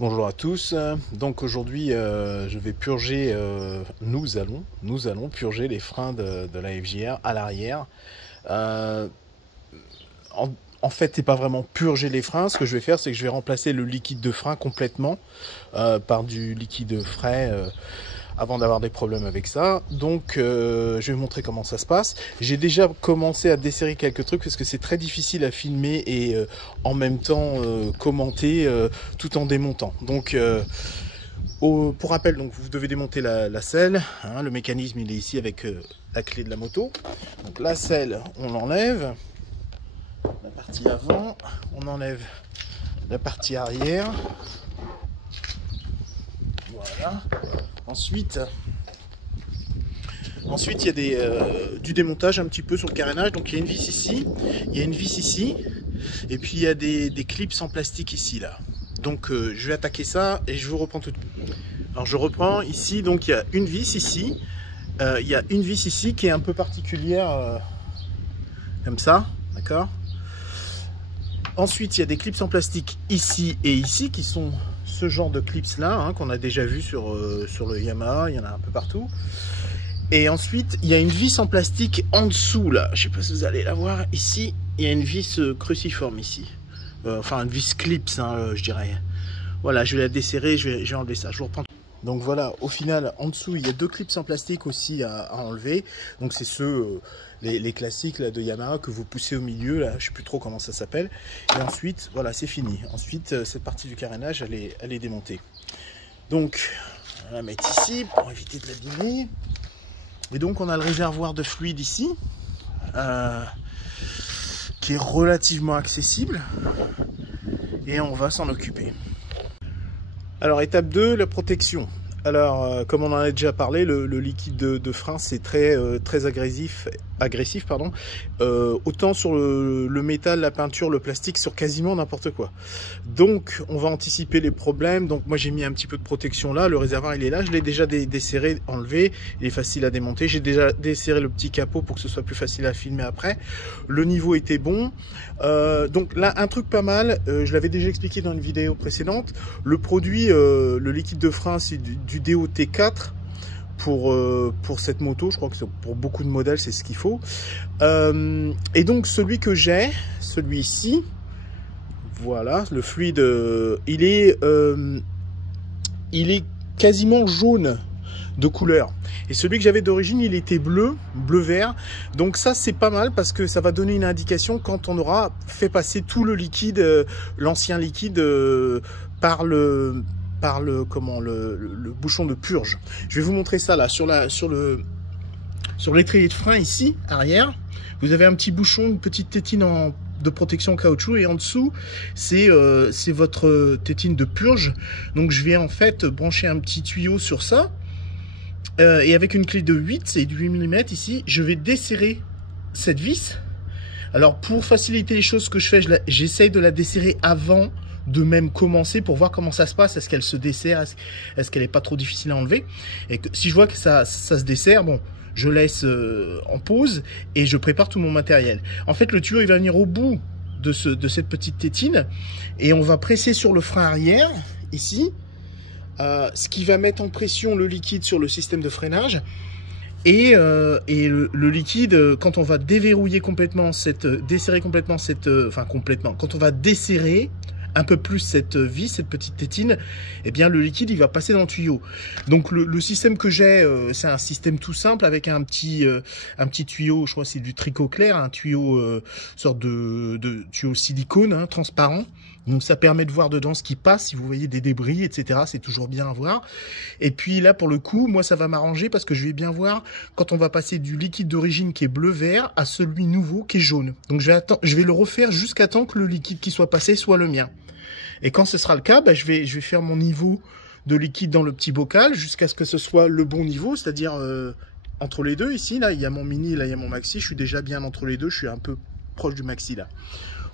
Bonjour à tous. Donc aujourd'hui, je vais purger. Nous allons purger les freins de la FJR à l'arrière. Euh, en fait, c'est pas vraiment purger les freins. Ce que je vais faire, c'est que je vais remplacer le liquide de frein complètement par du liquide frais. Avant d'avoir des problèmes avec ça. Donc je vais vous montrer comment ça se passe. J'ai déjà commencé à desserrer quelques trucs parce que c'est très difficile à filmer et en même temps commenter tout en démontant. Donc pour rappel, donc vous devez démonter la selle, hein, le mécanisme il est ici avec la clé de la moto. Donc la selle on l'enlève, la partie avant, on enlève la partie arrière. Voilà. Ensuite, il y a du démontage un petit peu sur le carénage. Donc il y a une vis ici, il y a une vis ici, et puis il y a des clips en plastique ici là. Donc je vais attaquer ça et je vous reprends tout de suite. Alors je reprends ici, donc il y a une vis ici, qui est un peu particulière, comme ça, d'accord. Ensuite il y a des clips en plastique ici et ici qui sont ce genre de clips là, hein, qu'on a déjà vu sur le Yamaha, il y en a un peu partout. Et ensuite il y a une vis en plastique en dessous là, je sais pas si vous allez la voir ici, il y a une vis cruciforme ici, enfin une vis clips, hein, je dirais. Voilà, je vais la desserrer, je vais enlever ça, je vous reprends. Donc voilà, au final en dessous il y a deux clips en plastique aussi à enlever. Donc c'est ceux les classiques là, de Yamaha que vous poussez au milieu là, je sais plus trop comment ça s'appelle. Et ensuite voilà, c'est fini. Ensuite cette partie du carénage elle est démontée. Donc on va la mettre ici pour éviter de l'abîmer. Et donc on a le réservoir de fluide ici qui est relativement accessible et on va s'en occuper. Alors étape 2, la protection. Alors comme on en a déjà parlé, le liquide de frein c'est très agressif, pardon. Autant sur le métal, la peinture, le plastique, sur quasiment n'importe quoi. Donc on va anticiper les problèmes. Donc moi j'ai mis un petit peu de protection là, le réservoir il est là, je l'ai déjà desserré, enlevé, il est facile à démonter. J'ai déjà desserré le petit capot pour que ce soit plus facile à filmer après. Le niveau était bon. Donc là un truc pas mal, je l'avais déjà expliqué dans une vidéo précédente, le produit, le liquide de frein c'est du DOT4 pour cette moto, je crois que pour beaucoup de modèles c'est ce qu'il faut. Et donc celui que j'ai, celui-ci, voilà, le fluide, il est quasiment jaune de couleur. Et celui que j'avais d'origine, il était bleu-vert. Donc ça, c'est pas mal parce que ça va donner une indication quand on aura fait passer tout le liquide, l'ancien liquide, par le bouchon de purge. Je vais vous montrer ça là sur l'étrier de frein ici, arrière. Vous avez un petit bouchon, une petite tétine de protection caoutchouc et en dessous c'est votre tétine de purge. Donc je vais en fait brancher un petit tuyau sur ça et avec une clé de 8 et de 8 mm ici, je vais desserrer cette vis. Alors pour faciliter les choses, ce que je fais, j'essaye de la desserrer avant de même commencer pour voir comment ça se passe. Est-ce qu'elle se dessert, est-ce qu'elle est pas trop difficile à enlever, et que si je vois que ça se dessert, bon, je laisse en pause et je prépare tout mon matériel. En fait le tuyau il va venir au bout de cette petite tétine et on va presser sur le frein arrière ici, ce qui va mettre en pression le liquide sur le système de freinage. Et le liquide, quand on va déverrouiller complètement desserrer complètement quand on va desserrer un peu plus cette vis, cette petite tétine, eh bien le liquide il va passer dans le tuyau. Donc le système que j'ai, c'est un système tout simple avec un petit tuyau, je crois que c'est du tricot clair, un tuyau sorte de tuyau silicone, hein, transparent. Donc ça permet de voir dedans ce qui passe, si vous voyez des débris, etc. C'est toujours bien à voir. Et puis là pour le coup, moi ça va m'arranger parce que je vais bien voir quand on va passer du liquide d'origine qui est bleu-vert à celui nouveau qui est jaune. Donc je vais le refaire jusqu'à temps que le liquide qui soit passé soit le mien. Et quand ce sera le cas, bah, je vais faire mon niveau de liquide dans le petit bocal jusqu'à ce que ce soit le bon niveau, c'est-à-dire entre les deux ici, là il y a mon mini, là il y a mon maxi, je suis déjà bien entre les deux, je suis un peu proche du maxi là.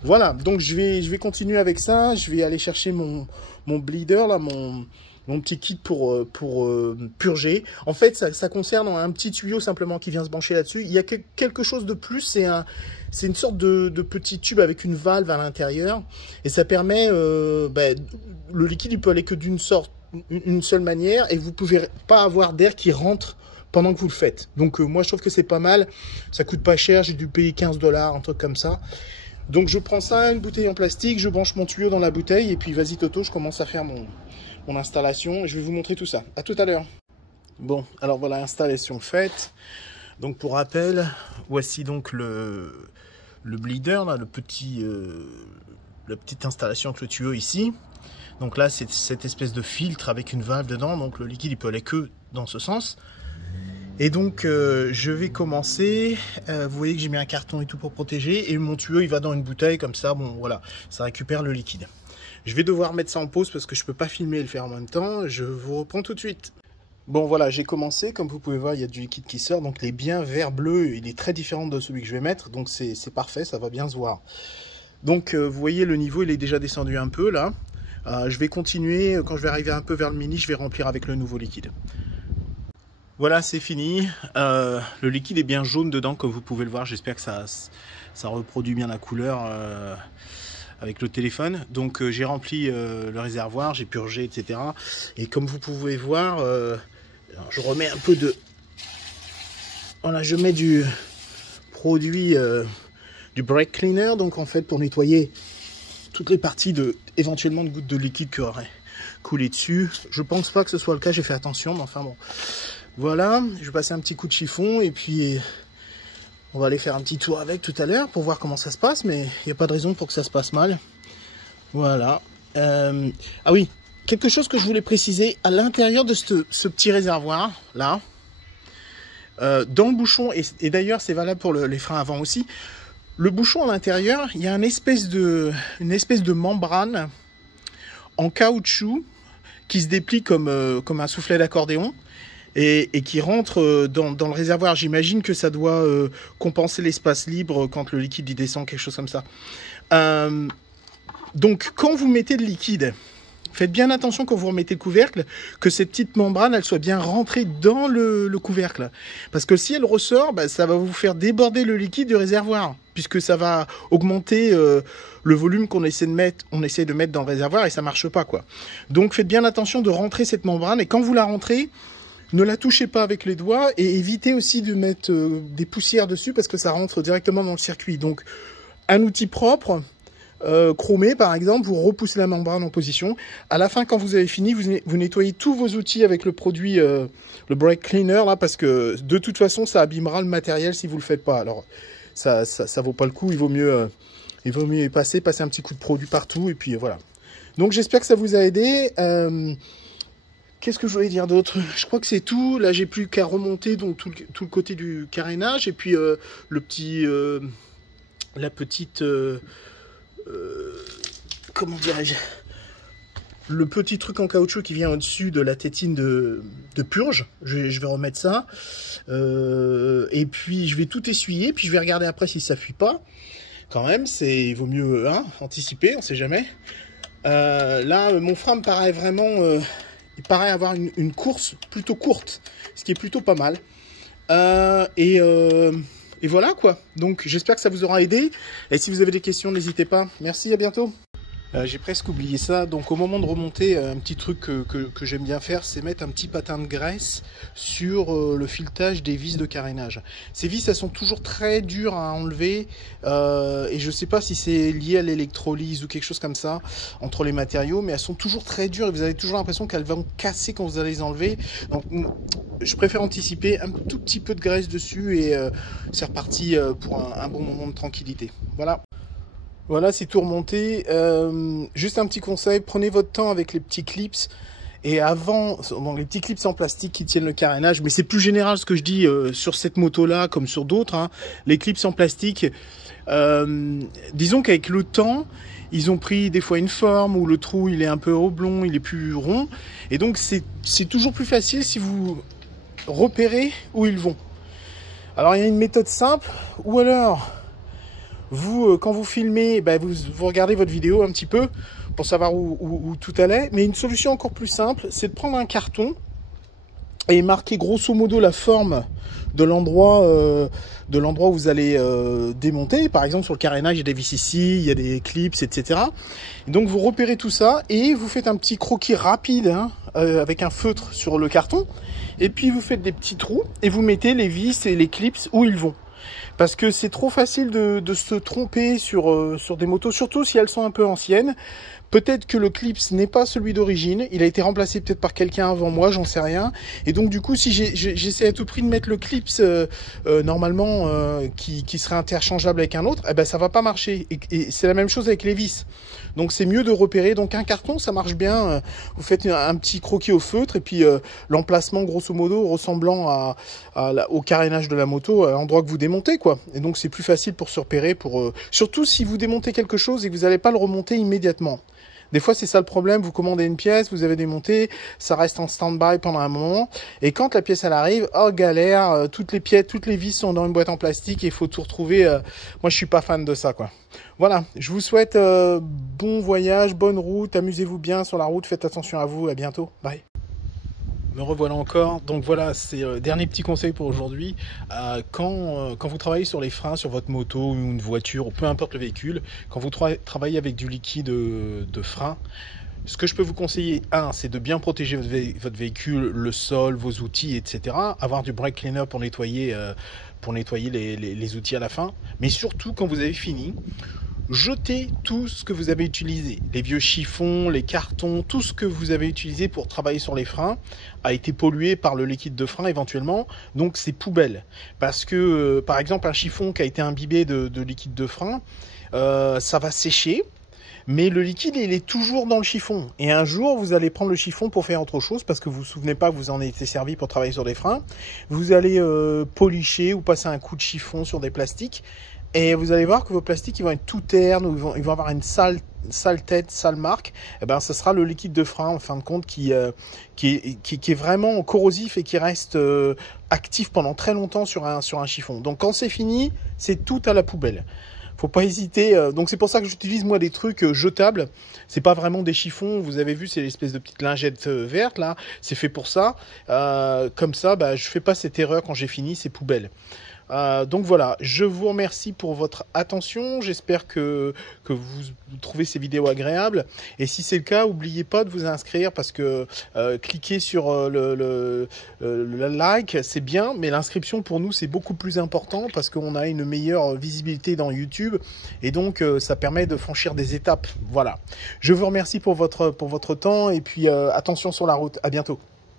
Voilà, donc je vais continuer avec ça, je vais aller chercher mon bleeder là, mon petit kit pour purger. En fait, ça concerne un petit tuyau simplement qui vient se brancher là-dessus. Il y a quelque chose de plus, c'est une sorte de petit tube avec une valve à l'intérieur. Et ça permet, le liquide il peut aller que d'une seule manière et vous ne pouvez pas avoir d'air qui rentre pendant que vous le faites. Donc moi je trouve que c'est pas mal. Ça coûte pas cher, j'ai dû payer 15 $, un truc comme ça. Donc je prends ça, une bouteille en plastique, je branche mon tuyau dans la bouteille et puis vas-y Toto, je commence à faire mon installation. Je vais vous montrer tout ça. À tout à l'heure. Bon, alors voilà, installation faite. Donc pour rappel, voici donc le bleeder, là, la petite installation avec le tuyau ici. Donc là, c'est cette espèce de filtre avec une valve dedans. Donc le liquide, il peut aller que dans ce sens. Et donc, je vais commencer. Vous voyez que j'ai mis un carton et tout pour protéger. Et mon tuyau, il va dans une bouteille comme ça. Bon, voilà, ça récupère le liquide. Je vais devoir mettre ça en pause parce que je ne peux pas filmer et le faire en même temps. Je vous reprends tout de suite. Bon, voilà, j'ai commencé. Comme vous pouvez voir, il y a du liquide qui sort. Donc, il est bien vert-bleu. Il est très différent de celui que je vais mettre. Donc, c'est parfait. Ça va bien se voir. Donc, vous voyez, le niveau, il est déjà descendu un peu, là. Je vais continuer. Quand je vais arriver un peu vers le mini, je vais remplir avec le nouveau liquide. Voilà, c'est fini. Le liquide est bien jaune dedans, comme vous pouvez le voir. J'espère que ça reproduit bien la couleur avec le téléphone. Donc j'ai rempli le réservoir, j'ai purgé, etc. Et comme vous pouvez voir, je remets un peu de... Voilà, je mets du produit du brake cleaner, donc en fait pour nettoyer toutes les parties éventuellement de gouttes de liquide qui auraient coulé dessus. Je pense pas que ce soit le cas, j'ai fait attention, mais enfin bon. Voilà, je vais passer un petit coup de chiffon et puis on va aller faire un petit tour avec tout à l'heure pour voir comment ça se passe, mais il n'y a pas de raison pour que ça se passe mal. Voilà. Ah oui, quelque chose que je voulais préciser, à l'intérieur de ce petit réservoir là, dans le bouchon, et d'ailleurs c'est valable pour les freins avant aussi, le bouchon à l'intérieur, il y a une espèce de membrane en caoutchouc qui se déplie comme un soufflet d'accordéon. Et qui rentre dans le réservoir. J'imagine que ça doit compenser l'espace libre quand le liquide y descend, quelque chose comme ça. Donc, quand vous mettez le liquide, faites bien attention quand vous remettez le couvercle, que cette petite membrane, elle soit bien rentrée dans le couvercle. Parce que si elle ressort, ça va vous faire déborder le liquide du réservoir, puisque ça va augmenter le volume qu'on essaie de mettre dans le réservoir et ça marche pas, quoi. Donc, faites bien attention de rentrer cette membrane et quand vous la rentrez, ne la touchez pas avec les doigts et évitez aussi de mettre des poussières dessus parce que ça rentre directement dans le circuit. Donc, un outil propre, chromé par exemple, vous repoussez la membrane en position. À la fin, quand vous avez fini, vous nettoyez tous vos outils avec le produit, le brake cleaner, là, parce que de toute façon, ça abîmera le matériel si vous ne le faites pas. Alors, ça vaut pas le coup, il vaut mieux y passer un petit coup de produit partout et puis voilà. Donc, j'espère que ça vous a aidé. Qu'est-ce que je voulais dire d'autre? Je crois que c'est tout. Là, j'ai plus qu'à remonter donc tout le côté du carénage et puis la petite, comment dirais-je, le petit truc en caoutchouc qui vient au-dessus de la tétine de purge. Je vais remettre ça et puis je vais tout essuyer puis je vais regarder après si ça fuit pas. Quand même, il vaut mieux anticiper, on sait jamais. Là, mon frein me paraît vraiment il paraît avoir une course plutôt courte, ce qui est plutôt pas mal. Et voilà quoi. Donc j'espère que ça vous aura aidé. Et si vous avez des questions, n'hésitez pas. Merci, à bientôt. J'ai presque oublié ça. Donc au moment de remonter, un petit truc que j'aime bien faire, c'est mettre un petit patin de graisse sur le filetage des vis de carénage. Ces vis, elles sont toujours très dures à enlever et je sais pas si c'est lié à l'électrolyse ou quelque chose comme ça entre les matériaux, mais elles sont toujours très dures et vous avez toujours l'impression qu'elles vont casser quand vous allez les enlever. Donc je préfère anticiper, un tout petit peu de graisse dessus et c'est reparti pour un bon moment de tranquillité. Voilà. Voilà, c'est tout remonté. Juste un petit conseil, prenez votre temps avec les petits clips. Et avant, bon, les petits clips en plastique qui tiennent le carénage, mais c'est plus général ce que je dis sur cette moto-là comme sur d'autres. Hein. Les clips en plastique, disons qu'avec le temps, ils ont pris des fois une forme où le trou il est un peu oblong, il est plus rond. Et donc c'est toujours plus facile si vous repérez où ils vont. Alors il y a une méthode simple, ou alors... Vous, quand vous filmez, vous regardez votre vidéo un petit peu pour savoir où tout allait. Mais une solution encore plus simple, c'est de prendre un carton et marquer grosso modo la forme de l'endroit où vous allez démonter. Par exemple, sur le carénage, il y a des vis ici, il y a des clips, etc. Et donc, vous repérez tout ça et vous faites un petit croquis rapide avec un feutre sur le carton. Et puis, vous faites des petits trous et vous mettez les vis et les clips où ils vont. Parce que c'est trop facile de se tromper sur des motos, surtout si elles sont un peu anciennes. Peut-être que le clip n'est pas celui d'origine, il a été remplacé peut-être par quelqu'un avant moi, j'en sais rien. Et donc du coup, si j'essaie à tout prix de mettre le clip normalement qui serait interchangeable avec un autre, eh ben ça va pas marcher. Et c'est la même chose avec les vis. Donc c'est mieux de repérer. Donc un carton, ça marche bien. Vous faites un petit croquis au feutre et puis l'emplacement grosso modo ressemblant au carénage de la moto, à l'endroit que vous démontez, quoi. Et donc c'est plus facile pour se repérer, surtout si vous démontez quelque chose et que vous n'allez pas le remonter immédiatement. Des fois, c'est ça le problème. Vous commandez une pièce, vous avez démonté, ça reste en stand-by pendant un moment. Et quand la pièce, elle arrive, oh, galère, toutes les pièces, toutes les vis sont dans une boîte en plastique et il faut tout retrouver. Moi, je suis pas fan de ça, quoi. Voilà. Je vous souhaite bon voyage, bonne route. Amusez-vous bien sur la route. Faites attention à vous. À bientôt. Bye. Me revoilà encore. Donc voilà, c'est le dernier petit conseil pour aujourd'hui. Quand vous travaillez sur les freins, sur votre moto ou une voiture, ou peu importe le véhicule, quand vous travaillez avec du liquide de frein, ce que je peux vous conseiller, c'est de bien protéger votre véhicule, le sol, vos outils, etc. Avoir du brake cleaner pour nettoyer les outils à la fin. Mais surtout, quand vous avez fini, jetez tout ce que vous avez utilisé. Les vieux chiffons, les cartons, tout ce que vous avez utilisé pour travailler sur les freins a été pollué par le liquide de frein éventuellement. Donc c'est poubelle. Parce que, par exemple, un chiffon qui a été imbibé de liquide de frein, ça va sécher. Mais le liquide, il est toujours dans le chiffon. Et un jour, vous allez prendre le chiffon pour faire autre chose parce que vous vous souvenez pas que vous en avez été servi pour travailler sur des freins. Vous allez policher ou passer un coup de chiffon sur des plastiques. Et vous allez voir que vos plastiques, ils vont être tout ternes, ou ils vont avoir une sale tête, sale marque. Et ben, ce sera le liquide de frein, en fin de compte, qui est vraiment corrosif et qui reste actif pendant très longtemps sur un chiffon. Donc, quand c'est fini, c'est tout à la poubelle. Faut pas hésiter. Donc c'est pour ça que j'utilise moi des trucs jetables. C'est pas vraiment des chiffons. Vous avez vu, c'est l'espèce de petite lingette verte là. C'est fait pour ça. Comme ça, je fais pas cette erreur quand j'ai fini. C'est poubelle. Donc voilà, je vous remercie pour votre attention. J'espère que vous trouvez ces vidéos agréables. Et si c'est le cas, n'oubliez pas de vous inscrire parce que cliquer sur le like, c'est bien, mais l'inscription pour nous, c'est beaucoup plus important parce qu'on a une meilleure visibilité dans YouTube et donc ça permet de franchir des étapes. Voilà. Je vous remercie pour votre temps et puis attention sur la route. À bientôt.